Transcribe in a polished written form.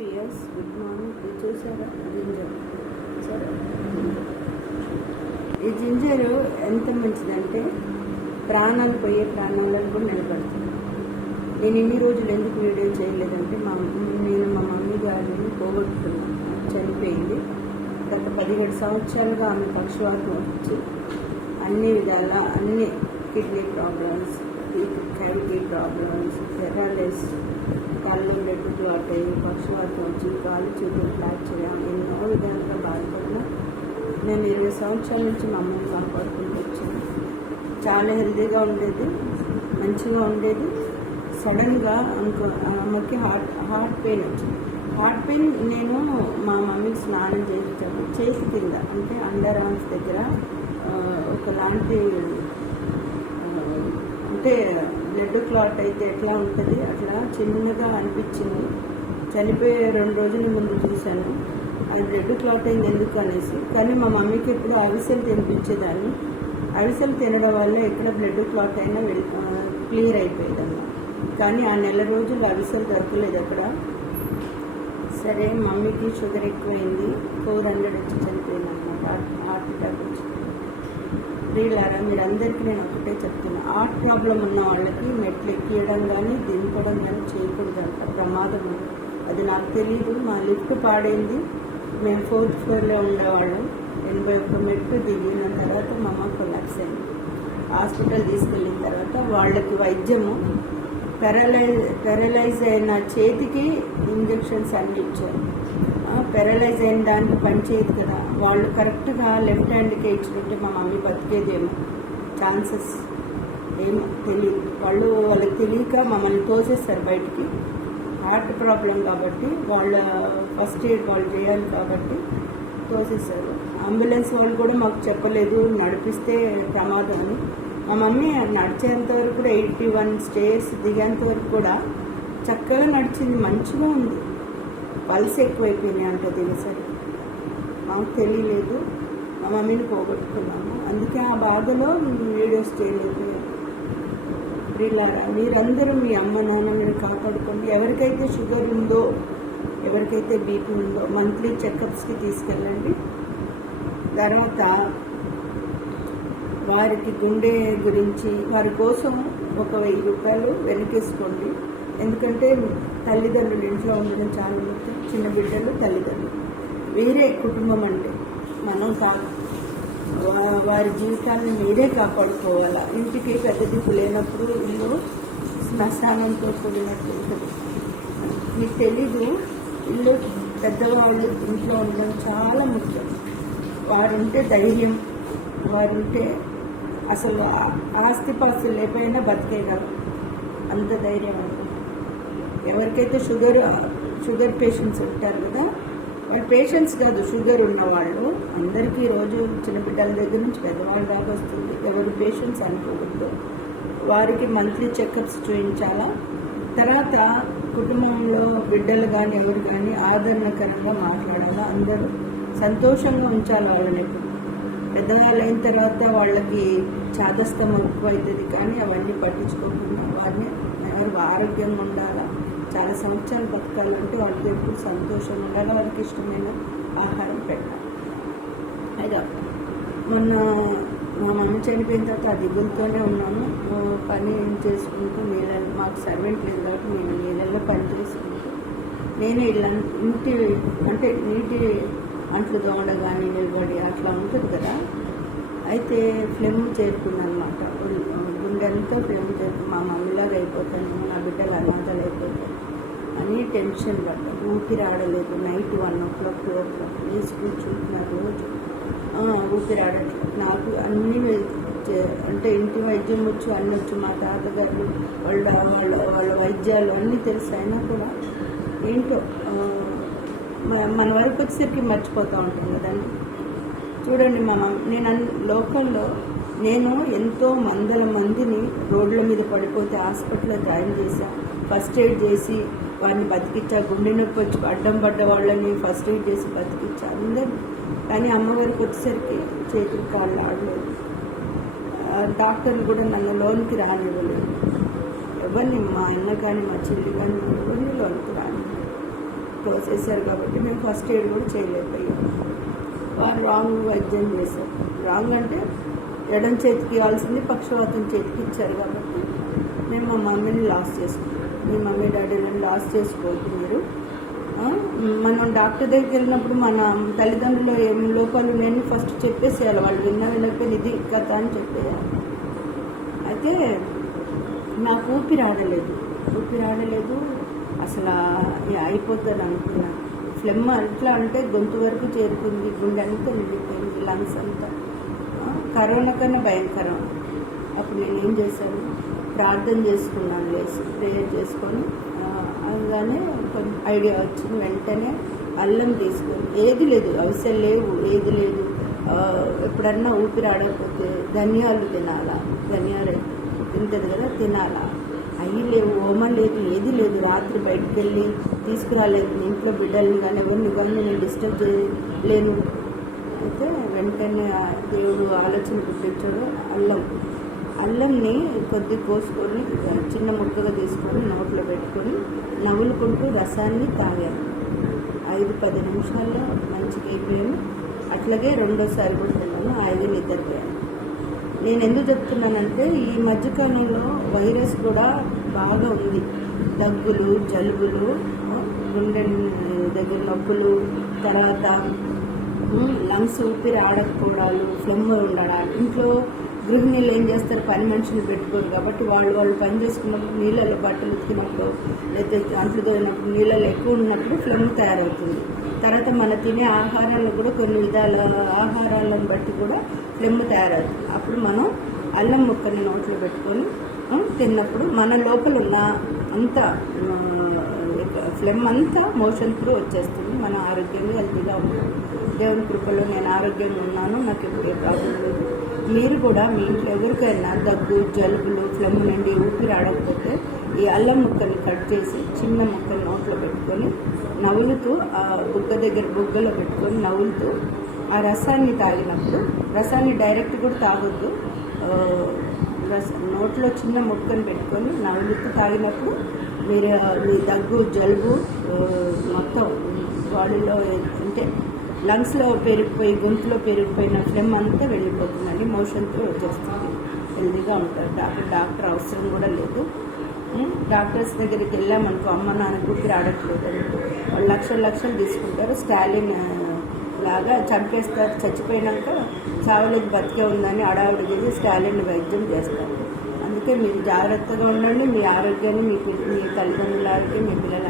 Years good morning. ఇది చూసారా ginger? సరే, ఈ జింజర్ ఎంత మంచిదంటే ప్రాణాలు పోయే ప్రాణాలను కూడా నిలబడుతుంది. నేను ఇన్ని రోజులు ఎందుకు వీడియో చేయలేదంటే నేను మా మమ్మీ గారిని పోగొట్టుకున్నాను. చనిపోయింది. గత 17 సంవత్సరాలుగా ఆమె పక్షవాతం వచ్చి అన్ని విధాల అన్ని కిడ్నీ ప్రాబ్లమ్స్, క్యావిటీ ప్రాబ్లమ్స్, పెరాలైస్, కాళ్ళు బ్లడ్ క్లాట్ అయ్యి పక్షవాతం వచ్చి కాళ్ళు చేతులు ఫ్రాక్చర్ ఎన్నో విధాలుగా బాధపడినా నేను 20 సంవత్సరాల నుంచి మా అమ్మని కాపాడుకుంటూ వచ్చాను. చాలా హెల్తీగా ఉండేది, మంచిగా ఉండేది. సడన్గా అమ్మకి హార్ట్ పెయిన్ వచ్చింది. హార్ట్ పెయిన్ నేను మా మమ్మీకి స్నానం చేయించాను. చేతి కింద అంటే అండర్ ఆర్మ్స్ దగ్గర ఒకలాంటి అంటే బ్లడ్ క్లాట్ అయితే ఎట్లా ఉంటుంది అట్లా చిన్నగా అనిపించింది. చనిపోయే 2 రోజుల ముందు చూశాను. అది బ్లడ్ క్లాట్ అయింది ఎందుకు అనేసి. కానీ మా మమ్మీకి ఎప్పుడు అవిసెలు తినిపించేదాన్ని. అవిసెలు తినడం వల్ల ఎక్కడ బ్లడ్ క్లాట్ అయినా క్లియర్ అయిపోయేదన్నమాట. కానీ ఆ నెల రోజులు అవిసెలు దొరకలేదు అక్కడ. సరే, మమ్మీకి షుగర్ ఎక్కువైంది, 400 వచ్చి చనిపోయింది అనమాట. హార్ట్ అటాక్ వచ్చి. ప్రియులారా, మీరందరికీ నేను ఒకటే చెప్తున్నా, హార్ట్ ప్రాబ్లం ఉన్న వాళ్ళకి మెట్లు ఎక్కియడం కానీ దింపడం కానీ చేయకూడదంట, ప్రమాదం. అది నాకు తెలియదు. మా లిఫ్ట్ పాడైంది. మేము 4th ఫ్లోర్లో ఉండేవాళ్ళం. 81 మెట్లు దిగిన తర్వాత మా అమ్మ కొలాప్స్ అయింది. హాస్పిటల్ తీసుకెళ్ళిన తర్వాత వాళ్ళకి వైద్యము పెరలైజ్ అయిన చేతికి ఇంజెక్షన్స్ అన్నీ ఇచ్చారు. పెరలైజ్ అయిన దానికి పనిచేయదు కదా. వాళ్ళు కరెక్ట్గా లెఫ్ట్ హ్యాండ్కే ఇచ్చినట్టే మా మమ్మీ బతికేదేమో, ఛాన్సెస్ ఏమో తెలియదు. వాళ్ళకి తెలియక మమ్మల్ని తోసేస్తారు బయటికి. హార్ట్ ప్రాబ్లం కాబట్టి వాళ్ళ ఫస్ట్ ఎయిడ్ వాళ్ళు చేయాలి కాబట్టి తోసేస్తారు. అంబులెన్స్ వాళ్ళు కూడా మాకు చెప్పలేదు, నడిపిస్తే ప్రమాదం అని. మా మమ్మీ నడిచేంత వరకు కూడా 81 స్టేర్స్ దిగేంత వరకు కూడా చక్కగా నడిచింది, మంచిగా ఉంది. పల్స్ ఎక్కువైపోయినాయి అంట దిగసరి. మాకు తెలియలేదు. మా మమ్మీని పోగొట్టుకున్నాము. అందుకే ఆ బాధలో వీడియోస్ చేయలేదు. ప్రియులారా, మీరందరూ మీ అమ్మ నాన్నని కాపాడుకోండి. ఎవరికైతే షుగర్ ఉందో, ఎవరికైతే బీపీ ఉందో మంత్లీ చెకప్స్కి తీసుకెళ్ళండి. తర్వాత వారికి గుండె గురించి వారి కోసం ఒక 1000 రూపాయలు వెనకేసుకోండి. ఎందుకంటే తల్లిదండ్రులు ఇంట్లో ఉండడం చాలా ముఖ్యం. చిన్న బిడ్డలు, తల్లిదండ్రులు వేరే కుటుంబం అంటే మనం కాదు. వారి జీవితాన్ని మీరే కాపాడుకోవాలా. ఇంటికి పెద్ద దిక్కు లేనప్పుడు ఇల్లు శ్మశానంతో కూడినట్టు ఉంటుంది. మీకు తెలీదు, ఇల్లు పెద్దవాళ్ళు ఇంట్లో ఉండడం చాలా ముఖ్యం. వారుంటే ధైర్యం, వారుంటే అసలు ఆస్తిపాస్తులు లేకపోయినా బతికేయగలరు, అంత ధైర్యం అనుకుంటారు. ఎవరికైతే షుగర్ పేషెంట్స్ ఉంటారు కదా, వాళ్ళు పేషెంట్స్ కాదు, షుగర్ ఉన్నవాళ్ళు అందరికీ రోజు చిన్న బిడ్డల దగ్గర నుంచి పెద్దవాళ్ళ దాకా వస్తుంది. ఎవరు పేషెంట్స్ అనుకోకూడదు. వారికి మంత్లీ చెకప్స్ చూపించాలా. తర్వాత కుటుంబంలో బిడ్డలు కానీ ఎవరు కానీ ఆదరణకరంగా మాట్లాడాలా. అందరూ సంతోషంగా ఉంచాలి వాళ్ళని. పెద్దవాళ్ళు అయిన తర్వాత వాళ్ళకి చాదస్తం ఎక్కువవుతుంది. కానీ అవన్నీ పట్టించుకోకుండా వారిని ఎవరు ఆరోగ్యంగా ఉండాలా, చాలా సంవత్సరాలు బతకాలంటే వాళ్ళకి ఎప్పుడు సంతోషంగా ఉండాలి. వాళ్ళకి ఇష్టమైన ఆహారం పెట్టాలి. అయితే మొన్న మా మమ్మీ చనిపోయిన తర్వాత ఆ దిగులతోనే ఉన్నాను. పని చేసుకుంటూ నీళ్ళలో, మాకు సర్వెంట్ లేదు కాబట్టి మేము నీళ్ళల్లో పని చేసుకుంటూ నేనే ఇంటి అంటే నీటి అంట్లు దోమడ కానీ నిలబడి అట్లా ఉంటుంది కదా. అయితే ఫ్లెమ్ చేరుకున్నాను అనమాట. గుండెలతో ఫ్లెమ్ చేరుకుని మా మమ్మీలాగా అయిపోతాను, నా బిడ్డలు అనాథలు అయిపోతాను అని టెన్షన్ పడ్డా. ఊపిరి ఆడలేదు. నైట్ 1 o'clock 2 o'clock వేసి కూర్చుంటున్నారు రోజు. ఊపిరి ఆడట్లేదు. నాకు అన్నీ అంటే ఇంటి వైద్యం వచ్చు, అన్నీ వచ్చు. మా తాతగారు వాళ్ళ వైద్యాలు అన్నీ తెలుసు. అయినా కూడా ఏంటో మన వరకు వచ్చేసరికి మర్చిపోతూ ఉంటాం కదండి. చూడండి, నేను లోకల్లో ఎంతో వందల మందిని రోడ్ల మీద పడిపోతే హాస్పిటల్లో జాయిన్ చేశా, ఫస్ట్ ఎయిడ్ చేసి వారిని బతికిచ్చా. గుండె నొప్పి వచ్చి అడ్డం పడ్డ వాళ్ళని ఫస్ట్ ఎయిడ్ చేసి బతికిచ్చా అందరినీ. కానీ అమ్మగారికి వచ్చేసరికి చేతులు కాళ్ళు ఆడలేదు. డాక్టర్లు కూడా నన్ను లోనికి రానివ్వలేదు. ఎవరిని, మా అన్న కానీ మా చెల్లి కానీ ఎవరిని లోనికి రానివ్వలేదు. తోసేశారు కాబట్టి మేము ఫస్ట్ ఎయిడ్ కూడా చేయలేకపోయాం. వారు రాంగ్ వైద్యం చేశారు. రాంగ్ అంటే ఎడం చేతికి ఇవ్వాల్సింది పక్షవాతం చేతికి ఇచ్చారు కాబట్టి మేము మా మమ్మీని లాస్ చేసుకున్నాం. మీ మమ్మీ డాడీలను లాస్ చేసుకోవద్దు మీరు. మనం డాక్టర్ దగ్గరికి వెళ్ళినప్పుడు మన తల్లిదండ్రులు ఏం లోపాలు ఉన్నాయని ఫస్ట్ చెప్పేసేయాలి. వాళ్ళు వినకపోయిన ఇది కథ అని చెప్పేయాలి. అయితే నాకు ఊపిరాడలేదు అసలు అయిపోతుంది అనుకున్నాను. ఫ్లెమ్ ఎట్లా అంటే గొంతు వరకు చేరుకుంది, గుండె అంతా నిండిపోయింది, లంగ్స్ అంతా. కరోనా కన్నా భయంకరం. అప్పుడు నేను ఏం చేశాను, ప్రార్థన చేసుకున్నాను, లేచి ప్రేయర్ చేసుకొని అలానే కొంచెం ఐడియా వచ్చింది. వెంటనే అల్లం తీసుకొని, ఏది లేదు అవసరం లేవు, ఏది లేదు. ఎప్పుడన్నా ఊపిరి ఆడకపోతే ధనియాలు తినాలా, ధనియాలు తింటుంది కదా తినాలా, అవి లేవు, ఓమ లేదు, ఏది లేదు. రాత్రి బయటకు వెళ్ళి తీసుకురాలేదు, ఇంట్లో బిడ్డల్ని కానీ ఎవరిని కానీ నేను డిస్టర్బ్ చేయలేను. అయితే వెంటనే దేవుడు ఆలోచన పుట్టించాడు. అల్లంని కొద్ది కోసుకొని చిన్న ముక్కగా తీసుకొని నోట్లో పెట్టుకొని నవ్వులుకుంటూ రసాన్ని తాగాను. 5-10 నిమిషాల్లో మంచిగా అయిపోయాను. అట్లాగే రెండోసారి కూడా తిన్నాను, 5 నిద్రపోయాను. నేను ఎందుకు చెప్తున్నానంటే ఈ మధ్యకాలంలో వైరస్ కూడా బాగా ఉంది. దగ్గులు, జలుబులు, గుండె దగ్గర నొప్పులు, తర్వాత లంగ్స్ ఊపిరి ఆడకపోవడాలు, ఫ్లమ్ ఉండడాలు. ఇంట్లో గృహిణీలు ఏం చేస్తారు, పని మనుషులు పెట్టుకోరు కాబట్టి వాళ్ళు పని చేసుకున్నప్పుడు నీళ్ళలో బట్టలు ఉతికినప్పుడు లేకపోతే అంట్లు తోడినప్పుడు నీళ్ళలో ఎక్కువ ఉన్నప్పుడు ఫ్లమ్ తయారవుతుంది. తర్వాత మన తినే ఆహారాల్లో కూడా కొన్ని విధాల ఆహారాలను బట్టి కూడా ఫ్లమ్ తయారవుతుంది. అప్పుడు మనం అల్లం ముక్కని నోట్లో పెట్టుకొని తిన్నప్పుడు మన లోపల ఉన్న అంతా ఫ్లమ్ అంతా మోషన్ త్రూ వచ్చేస్తుంది. మన ఆరోగ్యంగా హెల్తీగా ఉంటాం. దేవుని కృపలో నేను ఆరోగ్యంగా ఉన్నాను, నాకు ఏ ప్రాబ్లం లేదు. మీరు కూడా మీ ఇంట్లో ఎవరికైనా దగ్గు, జలుబులు, ఫ్లమ్ నుండి ఊపిరి ఆడకపోతే ఈ అల్లం ముక్కల్ని కట్ చేసి చిన్న ముక్కలు నోట్లో పెట్టుకొని నవ్వులుతూ ఆ బుగ్గలో పెట్టుకొని నవ్వులుతూ ఆ రసాన్ని తాగినప్పుడు, రసాన్ని డైరెక్ట్ కూడా తాగొద్దు, నోట్లో చిన్న ముక్కను పెట్టుకొని నవ్వులుతూ తాగినప్పుడు మీరు మీ దగ్గు, జలుబు మొత్తం బాడీలో అంటే లంగ్స్లో పెరిగిపోయి గొంతులో పెరిగిపోయిన ఫ్లెమ్ అంతా వెళ్ళిపోతుందండి. మోషన్తో వచ్చేస్తుంది, హెల్దీగా ఉంటారు. డాక్టర్ అవసరం కూడా లేదు. డాక్టర్స్ దగ్గరికి వెళ్ళామనుకో, అమ్మ నాన్న ఊపిరి ఆడట్లేదు అని వాళ్ళు లక్షలు తీసుకుంటారు. స్టాలిన్ లాగా చంపేస్తారు. చచ్చిపోయినాక చావలేదు బతికే ఉందని అడావిడి చేసి స్టాలిన్ వైద్యం చేస్తారు. అందుకే మీరు జాగ్రత్తగా ఉండండి. మీ ఆరోగ్యాన్ని, మీ తల్లిదండ్రుల ఆరోగ్యం, మీ పిల్లల